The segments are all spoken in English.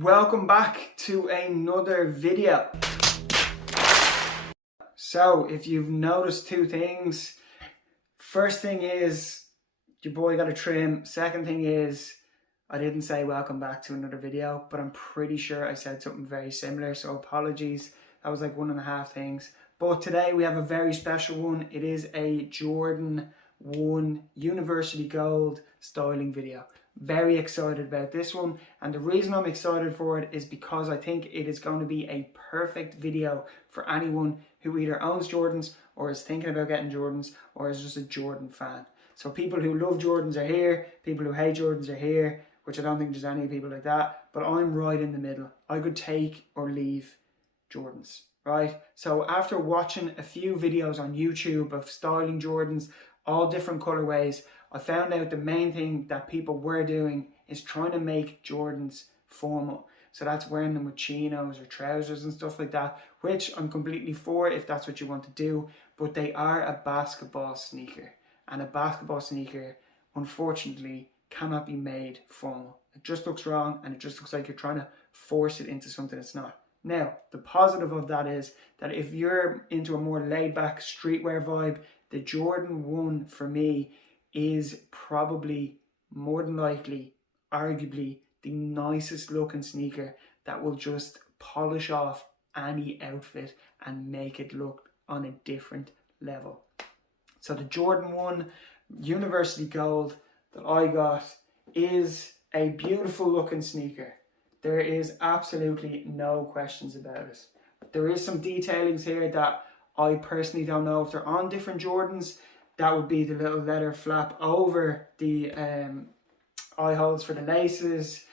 Welcome back to another video. So if you've noticed two things, first thing is your boy got a trim. Second thing is I didn't say welcome back to another video, but I'm pretty sure I said something very similar, so apologies. That was like 1.5 things. But today we have a very special one. It is a Jordan 1 University Gold styling video. Very excited about this one, and the reason I'm excited for it is because I think it is going to be a perfect video for anyone who either owns Jordans or is thinking about getting Jordans or is just a Jordan fan. So people who love Jordans are here, people who hate Jordans are here, which I don't think there's any people like that, but I'm right in the middle. I could take or leave Jordans, right? So after watching a few videos on YouTube of styling Jordans, all different colorways, I found out the main thing that people were doing is trying to make Jordans formal. So that's wearing them with chinos or trousers and stuff like that, which I'm completely for if that's what you want to do, but they are a basketball sneaker. And a basketball sneaker, unfortunately, cannot be made formal. It just looks wrong, and it just looks like you're trying to force it into something it's not. Now, the positive of that is that if you're into a more laid-back streetwear vibe, the Jordan 1 for me is probably, more than likely, arguably the nicest looking sneaker that will just polish off any outfit and make it look on a different level. So the Jordan 1 University Gold that I got is a beautiful looking sneaker. There is absolutely no questions about it. There is some detailings here that I personally don't know if they're on different Jordans. That would be the little leather flap over the eye holes for the laces.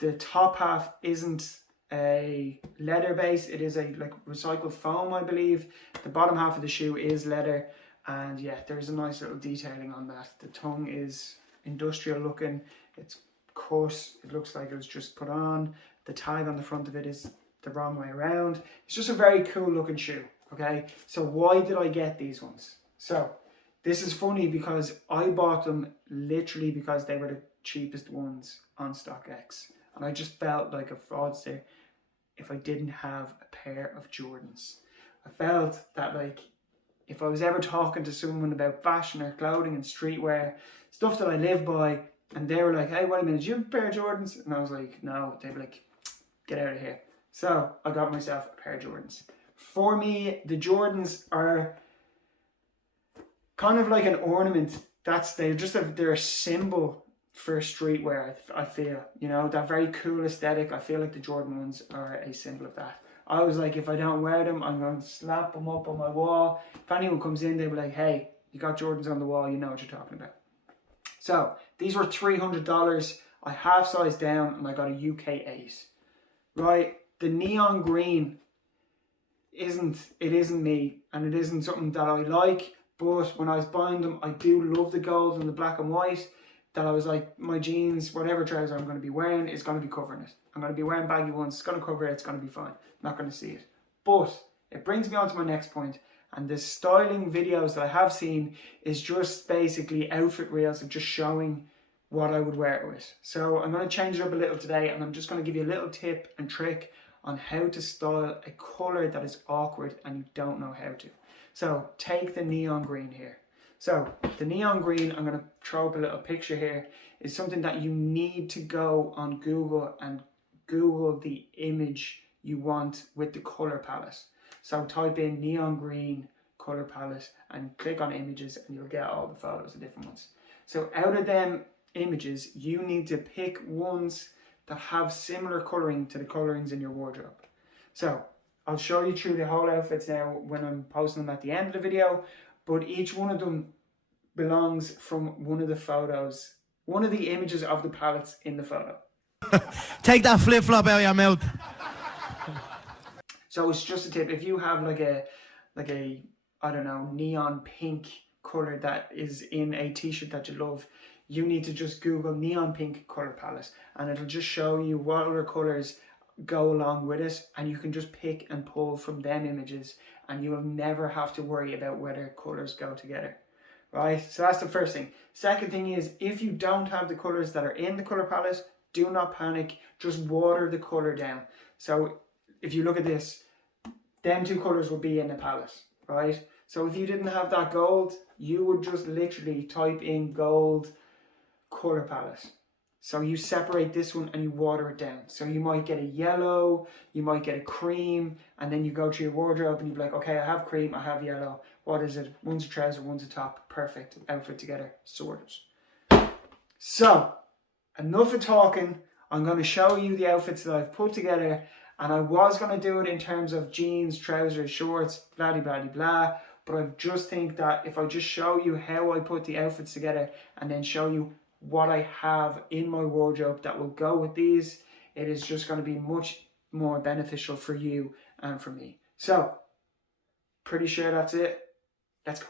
The top half isn't a leather base. It is a like recycled foam, I believe. The bottom half of the shoe is leather. And yeah, there's a nice little detailing on that. The tongue is industrial looking. It's cut. It looks like it was just put on. The tag on the front of it is the wrong way around. It's just a very cool looking shoe. Okay, so why did I get these ones? So this is funny because I bought them literally because they were the cheapest ones on StockX, and I just felt like a fraudster if I didn't have a pair of Jordans. I felt that like if I was ever talking to someone about fashion or clothing and streetwear, stuff that I live by, and they were like, hey, wait a minute, do you have a pair of Jordans? And I was like, no. They'd be like, get out of here. So I got myself a pair of Jordans. For me, the Jordans are kind of like an ornament. They're a symbol for streetwear, I feel. You know, that very cool aesthetic. I feel like the Jordan ones are a symbol of that. I was like, if I don't wear them, I'm going to slap them up on my wall. If anyone comes in, they'll be like, hey, you got Jordans on the wall, you know what you're talking about. So, these were $300. I half sized down and I got a UK 8. Right? The neon green isn't me, and it isn't something that I like, but when I was buying them, I do love the gold and the black and white, that I was like, my jeans, whatever trouser I'm going to be wearing is going to be covering it. I'm going to be wearing baggy ones, it's going to cover it, it's going to be fine. I'm not going to see it. But it brings me on to my next point, and the styling videos that I have seen is just basically outfit reels of just showing what I would wear it with. So I'm going to change it up a little today, and I'm just going to give you a little tip and trick on how to style a colour that is awkward and you don't know how to. So take the neon green here. So the neon green, I'm going to throw up a little picture here, is something that you need to go on Google and Google the image you want with the colour palette. So type in neon green colour palette and click on images and you'll get all the photos of different ones. So out of them images, you need to pick ones that have similar colouring to the colourings in your wardrobe. So I'll show you through the whole outfits now when I'm posting them at the end of the video, but each one of them belongs from one of the photos, one of the images of the palettes in the photo. Take that flip-flop out of your mouth. So it's just a tip. If you have like a I don't know, neon pink colour that is in a t-shirt that you love, you need to just Google neon pink colour palette and it'll just show you what other colours go along with it, and you can just pick and pull from them images and you will never have to worry about whether colours go together. Right? So that's the first thing. Second thing is, if you don't have the colours that are in the colour palette, Do not panic. Just water the colour down. So if you look at this, them two colours will be in the palette, right? So if you didn't have that gold, you would just literally type in gold colour palette. So you separate this one and you water it down. So you might get a yellow, you might get a cream, and then you go to your wardrobe and you'd be like, okay, I have cream, I have yellow. What is it? One's a trouser, one's a top. Perfect. Outfit together. Sorted. So, enough of talking. I'm going to show you the outfits that I've put together. And I was going to do it in terms of jeans, trousers, shorts, blah, blah, blah, blah. But I just think that if I just show you how I put the outfits together and then show you what I have in my wardrobe that will go with these, it is just going to be much more beneficial for you and for me. So, pretty sure that's it. Let's go.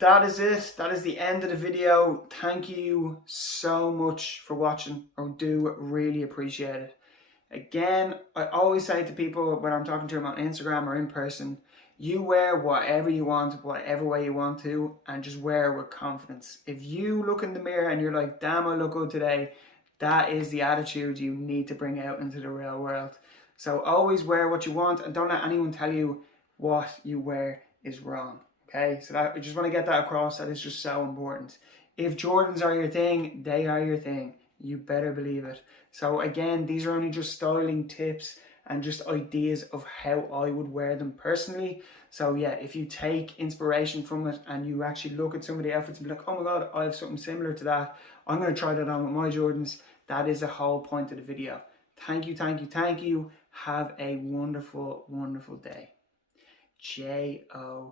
That is it. That is the end of the video. Thank you so much for watching. I do really appreciate it. Again, I always say to people when I'm talking to them on Instagram or in person, you wear whatever you want, whatever way you want to, and just wear with confidence. If you look in the mirror and you're like, damn, I look good today, that is the attitude you need to bring out into the real world. So always wear what you want and don't let anyone tell you what you wear is wrong. Okay, so that, I just want to get that across. That is just so important. If Jordans are your thing, they are your thing. You better believe it. So again, these are only just styling tips and just ideas of how I would wear them personally. So yeah, if you take inspiration from it and you actually look at some of the outfits and be like, oh my god, I have something similar to that, I'm going to try that on with my Jordans. That is the whole point of the video. Thank you, thank you, thank you. Have a wonderful, wonderful day. JOC.